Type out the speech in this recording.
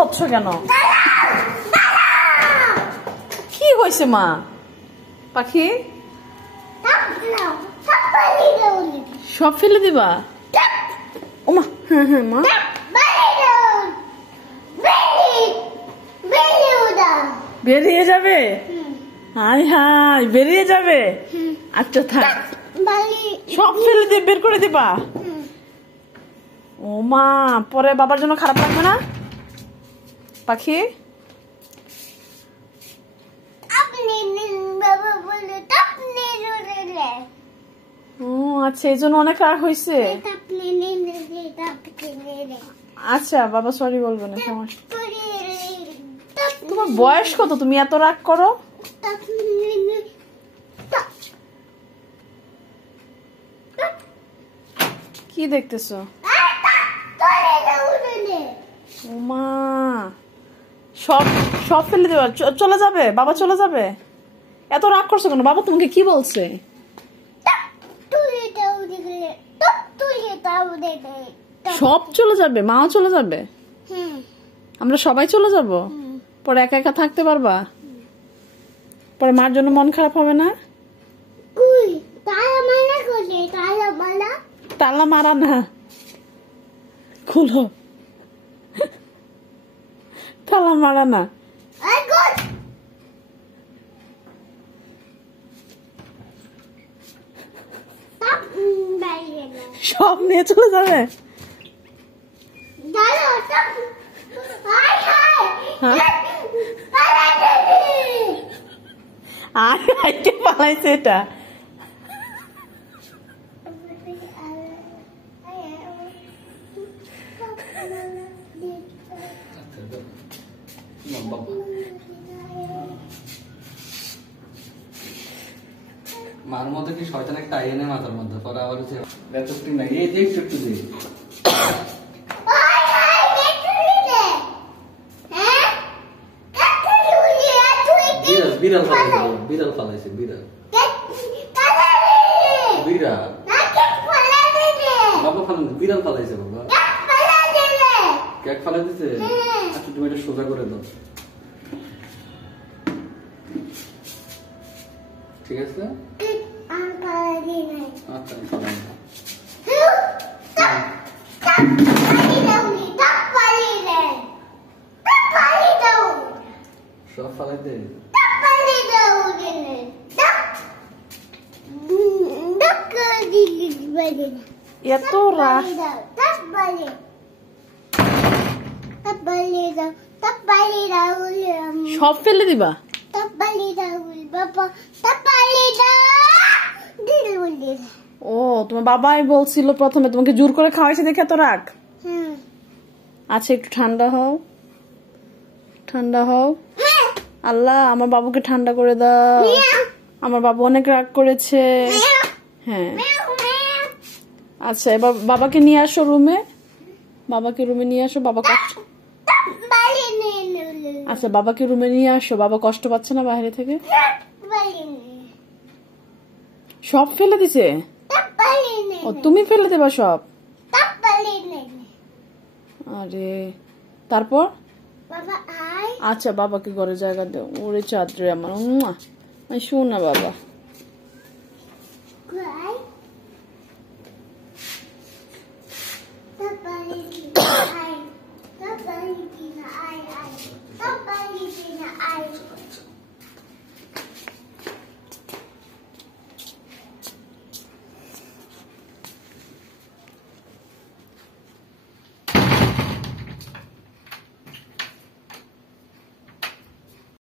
হচ্ছ কেন? কি হয়েছে মা? পাখি সব ফেলে দিবা? ওমা, হ্যাঁ হ্যাঁ মা। বেরিয়ে যাবে? হাই হাই, বেরিয়ে যাবে? আচ্ছা থাক, সব ফেলে দিয়ে বের করে দিবা? ও মা, পরে বাবার জন্য খারাপ লাগবে না পাখি? ও আচ্ছা, এই জন্য অনেক রাগ হয়েছে। আচ্ছা বাবা সরি বলবো না, সমস্যা। তোমার বয়স কত, তুমি এত রাগ করো? কি দেখতেছো? ওমা, সব সব ফেলে দেবা? চলে যাবে বাবা, চলে যাবে? এত রাগ করছো কেন? বাবা তোমাকে কি বলছে? সব চলে যাবে? মাও চলে যাবে? আমরা সবাই চলে যাব? পরে একা একা থাকতে পারবা? পরে মার জন্য মন খারাপ হবে না? তালা মারা না, খুলো। তালা মারা না। সব নিয়ে চলে যাবে? আর কে পালাইছে এটা? মার মধ্যে কি শয়তান একটা আইনে মাথার মধ্যে পরে আবার ব্যাপারটি না, এই যে একটু দিয়ে বিড়াল ফালাইছে, বিড়াল ফালাইছে, বিড়াল বিড়াল বাবা ফালান, বিড়াল ফালাইছে বাবা। কেক ফালাই দিছে? আচ্ছা তুমি এটা সোজা করে দাও, ঠিক আছে? আচ্ছা ফালাই দাও। সব ফালাই দে। এত রাগ? সব ফেলে দিবা? ও তোমার বাবাই বলছিল প্রথমে, তোমাকে জোর করে খাওয়াইছে দেখে এত রাগ? আচ্ছা একটু ঠান্ডা হও, ঠান্ডা হও। আল্লাহ আমার বাবুকে ঠান্ডা করে দাও, আমার বাবু অনেক রাগ করেছে। হ্যাঁ আচ্ছা, এবার বাবাকে নিয়ে আসো রুমে, বাবাকে রুমে নিয়ে আসো। বাবা কষ্ট, আচ্ছা বাবাকে রুমে নিয়ে আসো। বাবা কষ্ট পাচ্ছে না বাইরে থেকে? সব ফেলে দিছে? ও তুমি ফেলে দেবা সব? আরে তারপর? আচ্ছা বাবাকে ঘরে জায়গা দাও। ওরে চাঁদরে আমার, শোন না বাবা।